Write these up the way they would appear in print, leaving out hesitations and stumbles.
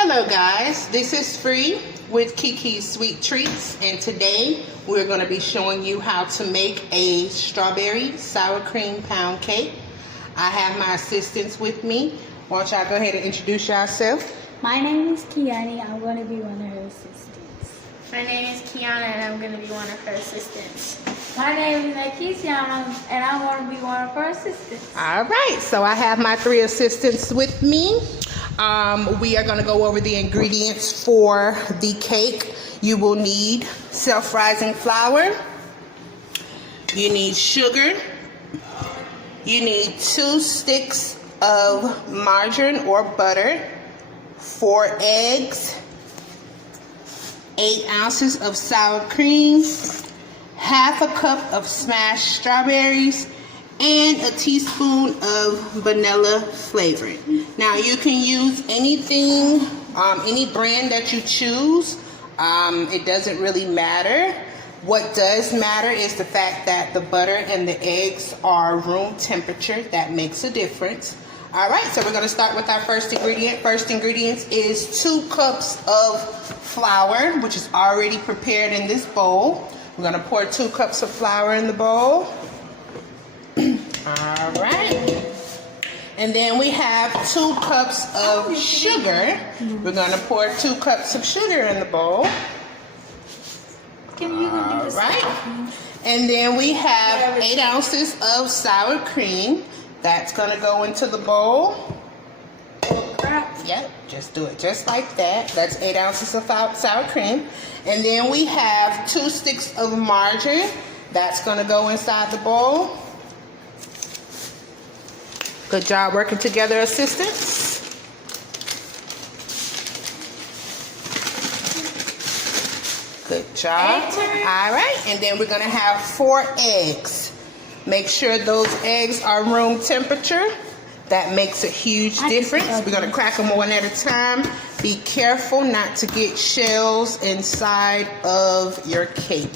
Hello guys, this is Free with Kiki's Sweet Treats, and today we're going to be showing you how to make a strawberry sour cream pound cake. I have my assistants with me. Why don't y'all go ahead and introduce yourself? My name is Kiani. I'm going to be one of her assistants. My name is Kiana and I'm going to be one of her assistants. My name is Nakisha and I'm going to be one of her assistants. All right, so I have my three assistants with me. We are going to go over the ingredients for the cake. You will need self-rising flour. You need sugar. You need 2 sticks of margarine or butter, 4 eggs, 8 ounces of sour cream, half a cup of smashed strawberries, and a teaspoon of vanilla flavoring. Now you can use anything, any brand that you choose. It doesn't really matter. What does matter is the fact that the butter and the eggs are room temperature. That makes a difference. All right, so we're going to start with our first ingredient. First ingredient is 2 cups of flour, which is already prepared in this bowl. We're going to pour 2 cups of flour in the bowl. All right. And then we have 2 cups of sugar. We're going to pour 2 cups of sugar in the bowl. All right. And then we have 8 ounces of sour cream. That's going to go into the bowl. Yep, just do it just like that. That's 8 ounces of sour cream. And then we have 2 sticks of margarine. That's going to go inside the bowl. Good job working together, assistants. Good job. All right, and then we're going to have 4 eggs. Make sure those eggs are room temperature. That makes a huge difference. We're going to crack them one at a time. Be careful not to get shells inside of your cake.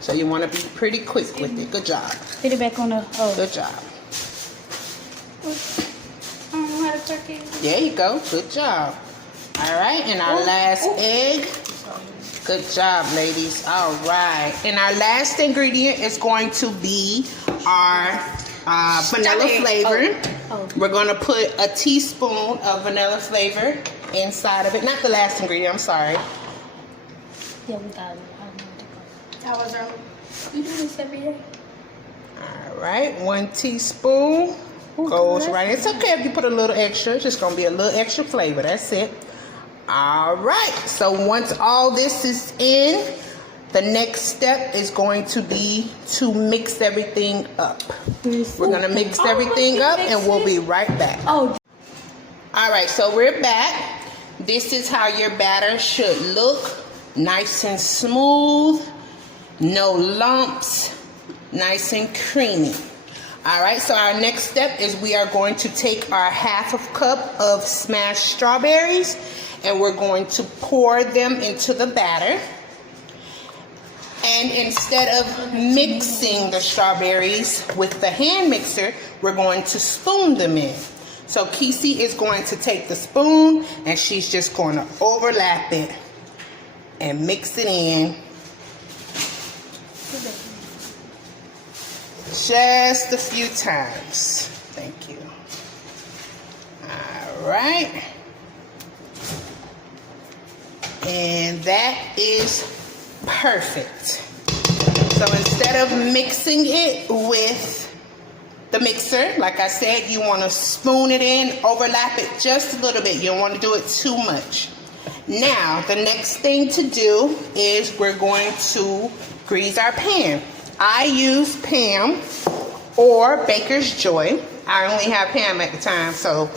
So you want to be pretty quick with it. Good job. Put it back on the... Oh. Good job. I don't know how to cook it. There you go. Good job. All right, and our last egg. Good job, ladies. All right. And our last ingredient is going to be our vanilla flavor. We're going to put a teaspoon of vanilla flavor inside of it. Not the last ingredient, I'm sorry. Yeah, we got it. That was our... We do this every day. All right, 1 teaspoon goes right. It's okay if you put a little extra. It's just going to be a little extra flavor. That's it. All right, so once all this is in, the next step is going to be to mix everything up. We're going to mix everything up and we'll be right back. Oh. All right, so we're back. This is how your batter should look. Nice and smooth, no lumps, nice and creamy. All right, so our next step is we are going to take our half a cup of smashed strawberries and we're going to pour them into the batter. And instead of mixing the strawberries with the hand mixer, we're going to spoon them in. So Kisi is going to take the spoon and she's just going to overlap it and mix it in. Just a few times. Thank you. All right. And that is perfect. So instead of mixing it with the mixer, like I said, you want to spoon it in, overlap it just a little bit. You don't want to do it too much. Now, the next thing to do is we're going to grease our pan. I use Pam or Baker's Joy. I only have Pam at the time, so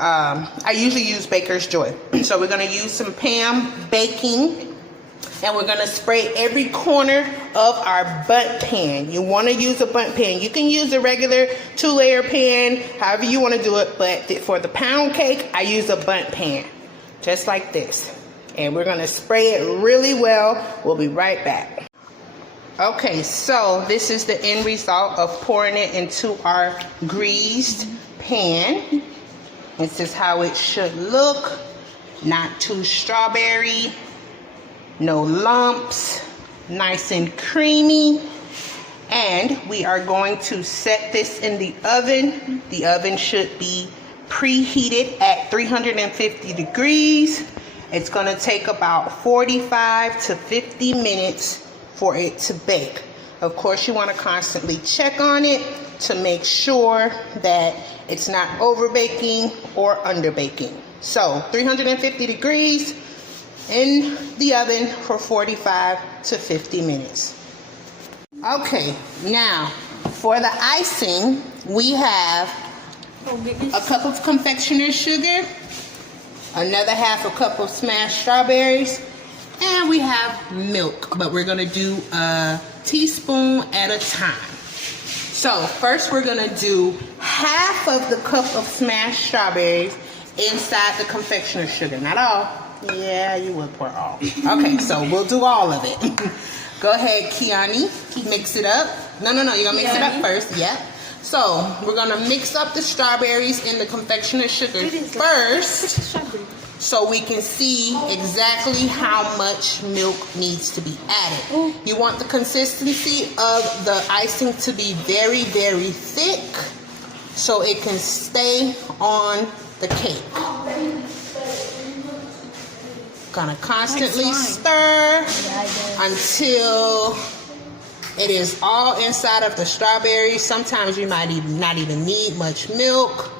I usually use Baker's Joy. So we're going to use some Pam baking, and we're going to spray every corner of our bundt pan. You want to use a bundt pan. You can use a regular 2-layer pan, however you want to do it, but for the pound cake, I use a bundt pan, just like this. And we're going to spray it really well. We'll be right back. Okay, so this is the end result of pouring it into our greased pan. This is how it should look. not too strawberry, no lumps, nice and creamy. And we are going to set this in the oven. The oven should be preheated at 350 degrees. It's going to take about 45 to 50 minutes for it to bake. Of course, you want to constantly check on it to make sure that it's not over baking or under baking. So 350 degrees in the oven for 45 to 50 minutes. Okay, now for the icing, we have a cup of confectioner's sugar, another half a cup of smashed strawberries, and we have milk, but we're gonna do a teaspoon at a time. So first we're gonna do half of the cup of smashed strawberries inside the confectioner's sugar. Not all. Yeah, you would pour all. Okay, so we'll do all of it. Go ahead, Kiani. Mix it up. No, you're gonna mix it up first. Yep. So we're gonna mix up the strawberries in the confectioner's sugar first, so we can see exactly how much milk needs to be added. You want the consistency of the icing to be very, very thick, so it can stay on the cake. Gonna constantly stir until it is all inside of the strawberries. Sometimes you might not even need much milk.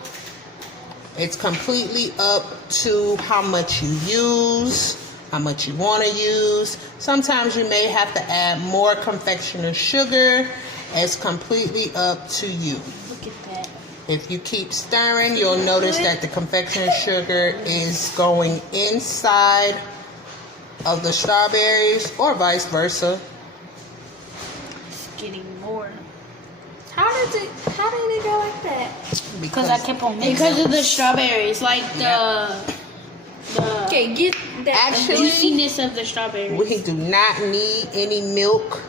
It's completely up to how much you use, how much you want to use. Sometimes you may have to add more confectioner's sugar. It's completely up to you. Look at that. If you keep stirring, you'll notice that the confectioner's sugar is going inside of the strawberries, or vice versa. It's getting more. How did it go like that? Because I kept on mixing. Because of the strawberries, like Okay, get that. The Actually, juiciness of the strawberries. we do not need any milk.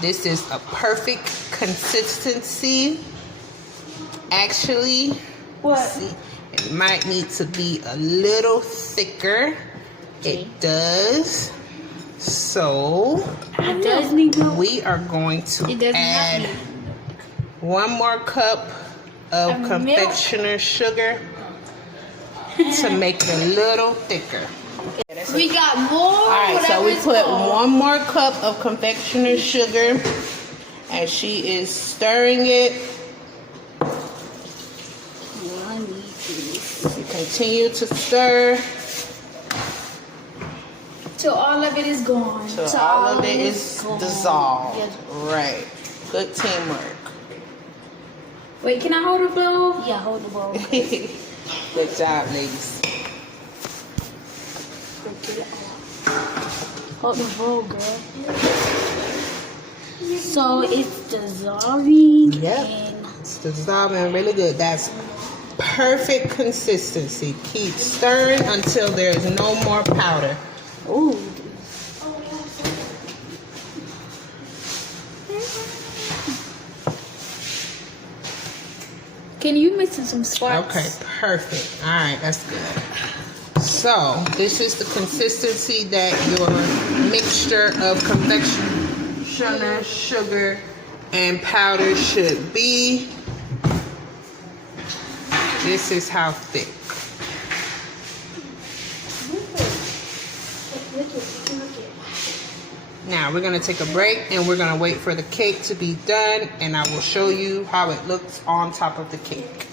This is a perfect consistency. Actually, What? see, it might need to be a little thicker. It does. So It does need milk. we are going to It does not add need. 1 more cup of Milk. confectioner's sugar to make it a little thicker. we got more. All right, so we put 1 more cup of confectioner's sugar, and she is stirring it. I need this. You continue to stir Till all of it is gone. till all of it is dissolved. Yes. Right. Good teamwork. Wait, can I hold a bowl? Yeah, hold the bowl. Good job, ladies. Hold the bowl, girl. So it's dissolving. Yep. And It's dissolving really good. That's perfect consistency. Keep stirring until there's no more powder. ooh. Can you mix in some sparks? Okay, perfect. All right, that's good. So this is the consistency that your mixture of confectioner's sugar and powder should be. This is how thick. Now we're gonna take a break and we're gonna wait for the cake to be done, and I will show you how it looks on top of the cake.